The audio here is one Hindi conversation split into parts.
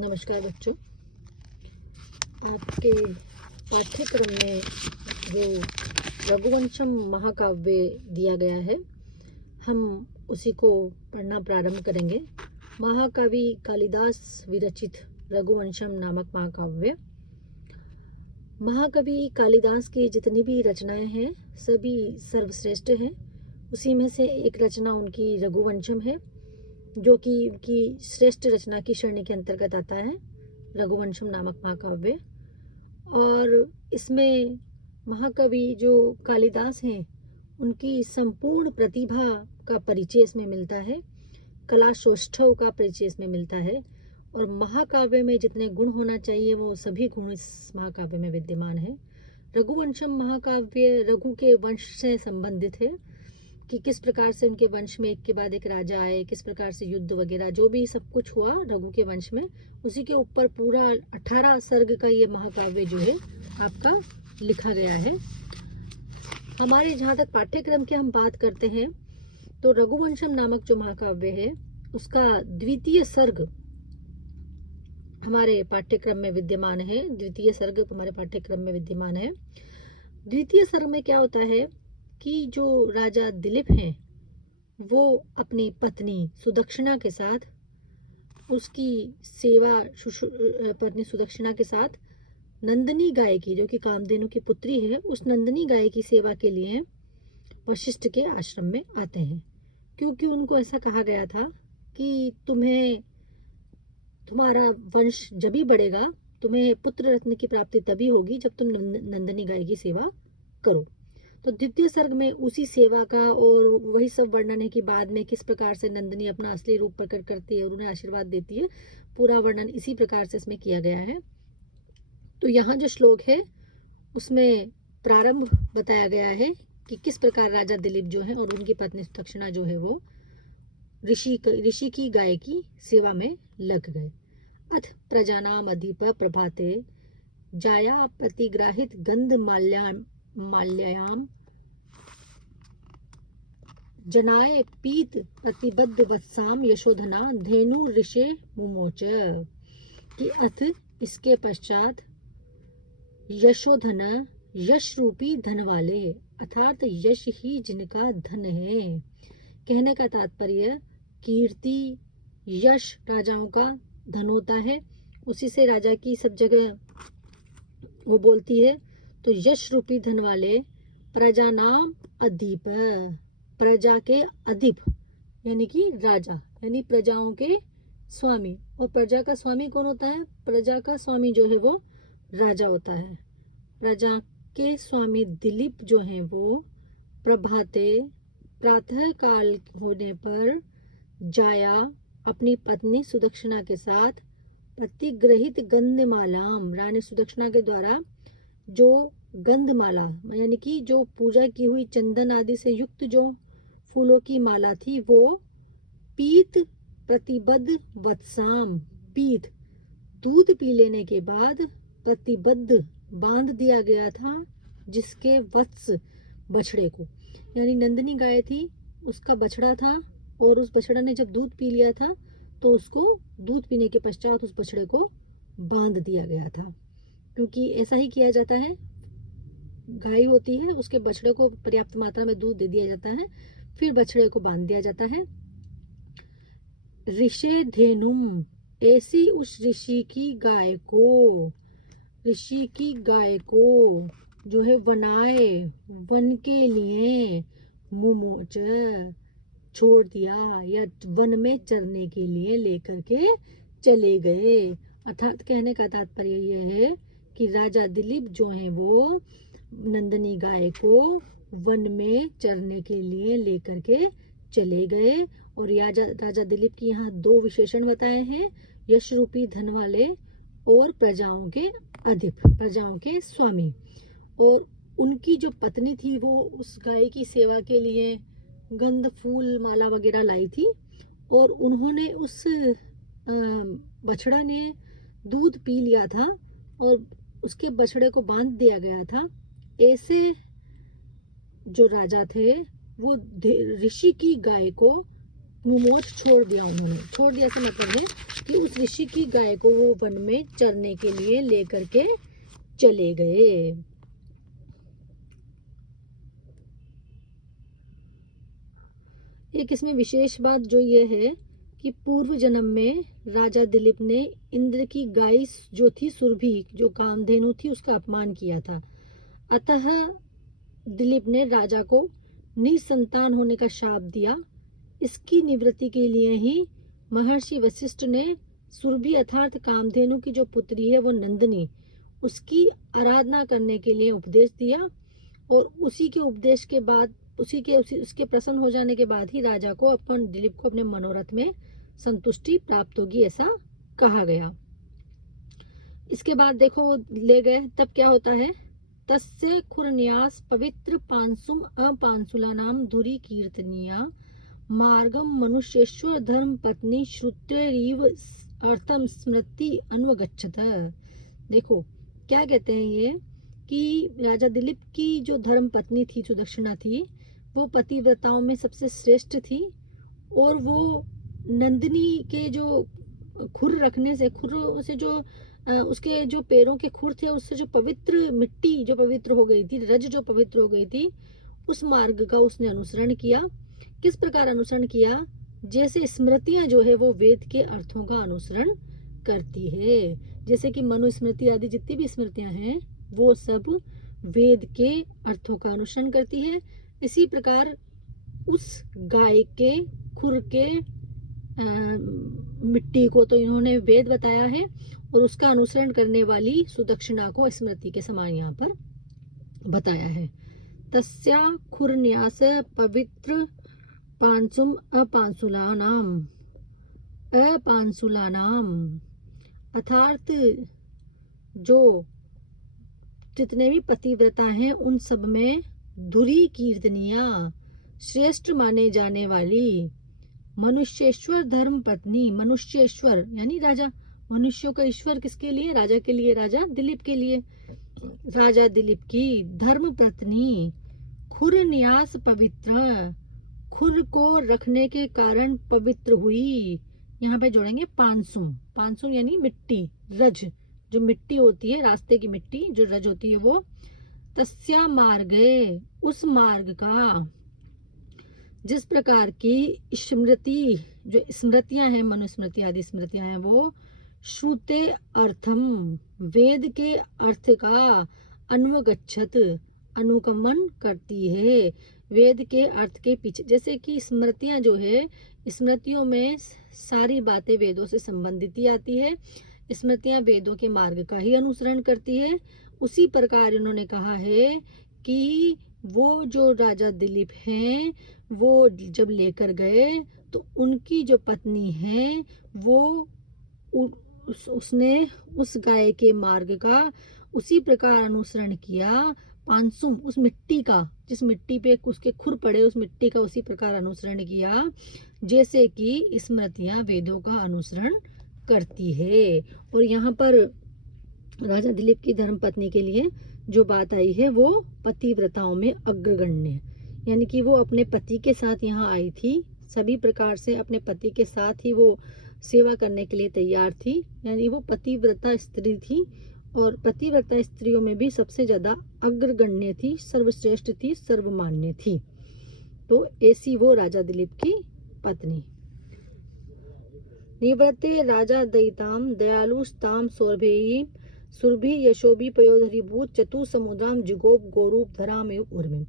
नमस्कार बच्चों। आपके पाठ्यक्रम में वो रघुवंशम महाकाव्य दिया गया है, हम उसी को पढ़ना प्रारंभ करेंगे। महाकवि कालिदास विरचित रघुवंशम नामक महाकाव्य। महाकवि कालिदास की जितनी भी रचनाएं हैं सभी सर्वश्रेष्ठ हैं। उसी में से एक रचना उनकी रघुवंशम है, जो कि उनकी श्रेष्ठ रचना की श्रेणी के अंतर्गत आता है, रघुवंशम नामक महाकाव्य। और इसमें महाकवि जो कालिदास हैं उनकी संपूर्ण प्रतिभा का परिचय इसमें मिलता है, कला सौष्ठव का परिचय इसमें मिलता है। और महाकाव्य में जितने गुण होना चाहिए वो सभी गुण इस महाकाव्य में विद्यमान है। रघुवंशम महाकाव्य रघु के वंश से संबंधित है कि किस प्रकार से उनके वंश में एक के बाद एक राजा आए, किस प्रकार से युद्ध वगैरह जो भी सब कुछ हुआ रघु के वंश में, उसी के ऊपर पूरा 18 सर्ग का ये महाकाव्य जो है आपका लिखा गया है। हमारे जहाँ तक पाठ्यक्रम की हम बात करते हैं तो रघुवंशम नामक जो महाकाव्य है उसका द्वितीय सर्ग हमारे पाठ्यक्रम में विद्यमान है। द्वितीय सर्ग हमारे पाठ्यक्रम में विद्यमान है। द्वितीय सर्ग में क्या होता है कि जो राजा दिलीप हैं वो अपनी पत्नी सुदक्षिणा के साथ, उसकी सेवा पत्नी सुदक्षिणा के साथ नंदिनी गाय की, जो कि कामधेनु की पुत्री है, उस नंदिनी गाय की सेवा के लिए वशिष्ठ के आश्रम में आते हैं, क्योंकि उनको ऐसा कहा गया था कि तुम्हारा वंश जब ही बढ़ेगा, तुम्हें पुत्र रत्न की प्राप्ति तभी होगी जब तुम नंदिनी गाय की सेवा करो। तो द्वितीय सर्ग में उसी सेवा का और वही सब वर्णन है कि बाद में किस प्रकार से नंदिनी अपना असली रूप प्रकट करती है और उन्हें आशीर्वाद देती है। पूरा वर्णन इसी प्रकार से इसमें किया गया है। तो यहाँ जो श्लोक है उसमें प्रारंभ बताया गया है कि किस प्रकार राजा दिलीप जो है और उनकी पत्नी सुदक्षिणा जो है वो ऋषि की गाय की सेवा में लग गए। अथ प्रजानाम अधिप प्रभाते जाया प्रतिग्राहित गंध माल्यायाम जनाए पीत प्रतिबद्ध वत्साम यशोधना धेनु ऋषे मुमोच। कि अथ इसके पश्चात यशोधना यश रूपी धन वाले, अर्थात यश ही जिनका धन है। कहने का तात्पर्य कीर्ति यश राजाओं का धन होता है, उसी से राजा की सब जगह वो बोलती है। तो यश रूपी धन वाले प्रजा नाम अधिप, प्रजा के अधिप यानी कि राजा, यानी प्रजाओं के स्वामी। और प्रजा का स्वामी कौन होता है? प्रजा का स्वामी जो है वो राजा होता है। प्रजा के स्वामी दिलीप जो हैं वो प्रभाते प्रातः काल होने पर जाया अपनी पत्नी सुदक्षिणा के साथ प्रतिग्रहित गंधमालाम, रानी सुदक्षिणा के द्वारा जो गंधमाला यानी कि जो पूजा की हुई चंदन आदि से युक्त जो फूलों की माला थी वो पीत प्रतिबद्ध वत्साम, पीत दूध पी लेने के बाद प्रतिबद्ध बांध दिया गया था जिसके वत्स बछड़े को, यानी नंदिनी गाय थी उसका बछड़ा था और उस बछड़ा ने जब दूध पी लिया था तो उसको दूध पीने के पश्चात उस बछड़े को बांध दिया गया था। क्योंकि ऐसा ही किया जाता है, गाय होती है उसके बछड़े को पर्याप्त मात्रा में दूध दे दिया जाता है, फिर बछड़े को बांध दिया जाता है। ऋषे धेनुम, ऐसी उस ऋषि की गाय को जो है वनाए, वन के लिए मुमोच छोड़ दिया या वन में चरने के लिए लेकर के चले गए। अर्थात कहने का तात्पर्य यह है कि राजा दिलीप जो हैं वो नंदिनी गाय को वन में चरने के लिए लेकर के चले गए। और राजा दिलीप की यहाँ दो विशेषण बताए हैं, यश रूपी धन वाले और प्रजाओं के अधिप, प्रजाओं के स्वामी। और उनकी जो पत्नी थी वो उस गाय की सेवा के लिए गंध फूल माला वगैरह लाई थी और उन्होंने उस बछड़ा ने दूध पी लिया था और उसके बछड़े को बांध दिया गया था। ऐसे जो राजा थे वो ऋषि की गाय को मुमोच छोड़ दिया उन्होंने। छोड़ दिया से मतलब है कि उस ऋषि की गाय को वो वन में चरने के लिए लेकर के चले गए। एक इसमें विशेष बात जो ये है कि पूर्व जन्म में राजा दिलीप ने इंद्र की गाय जो थी सुरभि, जो कामधेनु थी, उसका अपमान किया था। अतः दिलीप ने राजा को निसंतान होने का शाप दिया। इसकी निवृत्ति के लिए ही महर्षि वशिष्ठ ने सुरभि अर्थात कामधेनु की जो पुत्री है वो नंदिनी, उसकी आराधना करने के लिए उपदेश दिया। और उसी के उपदेश के बाद उसके प्रसन्न हो जाने के बाद ही राजा को दिलीप को अपने मनोरथ में संतुष्टि प्राप्त होगी, ऐसा कहा गया। इसके बाद देखो वो ले गए, तब क्या होता है, तस्य खुरन्यास पवित्र पांसुम अपांसुला नाम धुरी कीर्तनिया मार्गम मनुष्येश्वर धर्म पत्नी श्रुत्यरीव अर्थम स्मृति अनुगच्छत। देखो क्या कहते हैं ये कि राजा दिलीप की जो धर्म पत्नी थी, जो दक्षिणा थी, वो पतिव्रताओं में सबसे श्रेष्ठ थी। और वो नंदिनी के जो खुर रखने से, खुर से जो उसके जो पैरों के खुर थे, उससे जो पवित्र मिट्टी जो पवित्र हो गई थी, रज जो पवित्र हो गई थी, उस मार्ग का उसने अनुसरण किया। किस प्रकार अनुसरण किया, जैसे स्मृतियां जो है वो वेद के अर्थों का अनुसरण करती है। जैसे कि मनुस्मृति आदि जितनी भी स्मृतियां हैं वो सब वेद के अर्थों का अनुसरण करती है। इसी प्रकार उस गाय के खुर के मिट्टी को तो इन्होंने वेद बताया है, और उसका अनुसरण करने वाली सुदक्षिणा को स्मृति के समान यहाँ पर बताया है। तस्या खुरन्यास पवित्र पांसुम अपांसुलानाम अर्थात जो जितने भी पतिव्रता हैं उन सब में धुरी कीर्तनिया श्रेष्ठ माने जाने वाली मनुष्येश्वर धर्म पत्नी, मनुष्येश्वर यानी राजा, मनुष्यों का ईश्वर किसके लिए, राजा के लिए, राजा दिलीप के लिए। राजा दिलीप की धर्म पत्नी खुर न्यास पवित्र, खुर को रखने के कारण पवित्र हुई। यहाँ पे जोड़ेंगे पांसुम, पांसुम यानी मिट्टी, रज जो मिट्टी होती है, रास्ते की मिट्टी जो रज होती है वो। तस्या मार्गे, उस मार्ग का, जिस प्रकार की स्मृति, जो स्मृतियां हैं, मनुस्मृति आदि स्मृतियां हैं, वो श्रुते अर्थम, वेद के अर्थ का अनुगच्छत, अनुगमन करती है। वेद के अर्थ के पीछे, जैसे कि स्मृतियां जो है, स्मृतियों में सारी बातें वेदों से संबंधित ही आती है। स्मृतियां वेदों के मार्ग का ही अनुसरण करती है। उसी प्रकार इन्होंने कहा है कि वो जो राजा दिलीप हैं, वो जब लेकर गए तो उनकी जो पत्नी है वो उसने उस गाय के मार्ग का उसी प्रकार अनुसरण किया। पांसुम उस मिट्टी का, जिस मिट्टी पे उसके खुर पड़े, उस मिट्टी का उसी प्रकार अनुसरण किया जैसे कि स्मृतियां वेदों का अनुसरण करती है। और यहाँ पर राजा दिलीप की धर्मपत्नी के लिए जो बात आई है वो पतिव्रताओं में अग्रगण्य, यानी कि वो अपने पति के साथ यहाँ आई थी, सभी प्रकार से अपने पति के साथ ही वो सेवा करने के लिए तैयार थी, यानी वो पतिव्रता स्त्री थी। और पतिव्रता स्त्रियों में भी सबसे ज्यादा अग्रगण्य थी, सर्वश्रेष्ठ थी, सर्वमान्य थी। तो ऐसी वो राजा दिलीप की पत्नी। निवृत्ते राजा दयिताम दयालुस्ताम सौरभेयी सुरभि यशोभी पयोधरीभूत चतु समुद्राम जिगोप गोरूप धराम एवं उर्मिम।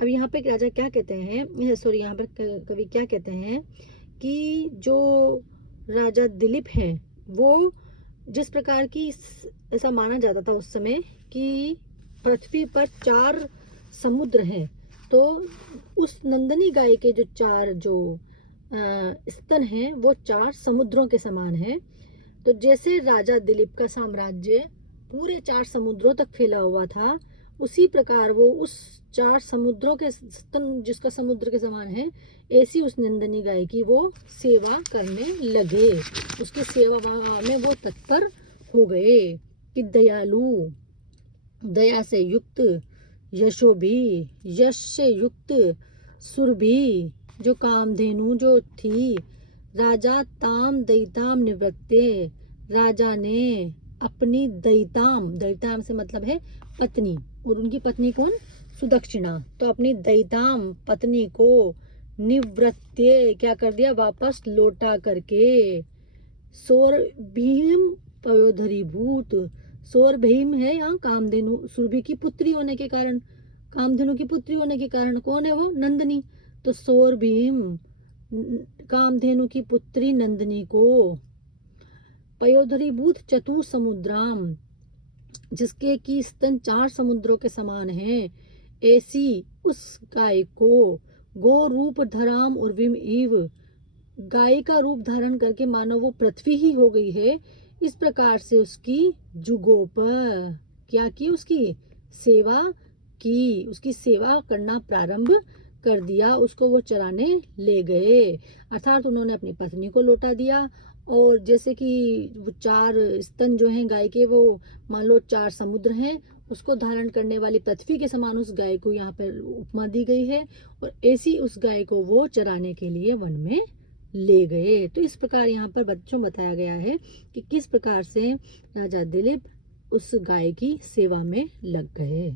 अब यहाँ पे राजा क्या कहते हैं, सॉरी यहाँ पर कवि क्या कहते हैं कि जो राजा दिलीप है वो जिस प्रकार की, ऐसा माना जाता था उस समय कि पृथ्वी पर 4 समुद्र हैं, तो उस नंदिनी गाय के जो 4 जो स्तन हैं वो 4 समुद्रों के समान हैं। तो जैसे राजा दिलीप का साम्राज्य पूरे 4 समुद्रों तक फैला हुआ था, उसी प्रकार वो उस 4 समुद्रों के स्तन जिसका समुद्र के समान है, ऐसी उस नंदिनी गाय की वो सेवा करने लगे। उसकी सेवा में वो तत्पर हो गए कि दयालु, दया से युक्त, यशोभी, यश से युक्त, सुरभि जो कामधेनु जो थी, राजा ताम दयिताम निवृत्ते, राजा ने अपनी दयिताम, दयिताम से मतलब है पत्नी, और उनकी पत्नी कौन, सुदक्षिणा, तो अपनी दयिताम पत्नी को निवृत्ते क्या कर दिया, वापस लौटा करके, सौर भीम पयोधरीभूत, सौर भीम है यहाँ कामधेनु, सुरभि की पुत्री होने के कारण, कामधेनु की पुत्री होने के कारण कौन है वो, नंदिनी, तो सौर भीम कामधेनु की पुत्री नंदिनी को, पयोधरीभूत चतुर समुद्राम, जिसके की स्तन 4 समुद्रों के समान हैं, ऐसी उस गाय को, गो रूप धराम उर्विम इव, गाय का रूप धारण करके मानो वो पृथ्वी ही हो गई है, इस प्रकार से उसकी जुगोप क्या की, उसकी सेवा की, उसकी सेवा करना प्रारंभ कर दिया, उसको वो चराने ले गए, अर्थात उन्होंने अपनी पत्नी को लौटा दिया, और जैसे कि वो 4 स्तन जो हैं गाय के, वो मान लो 4 समुद्र हैं, उसको धारण करने वाली पृथ्वी के समान उस गाय को यहाँ पर उपमा दी गई है, और ऐसी उस गाय को वो चराने के लिए वन में ले गए। तो इस प्रकार यहाँ पर बच्चों बताया गया है कि किस प्रकार से राजा दिलीप उस गाय की सेवा में लग गए।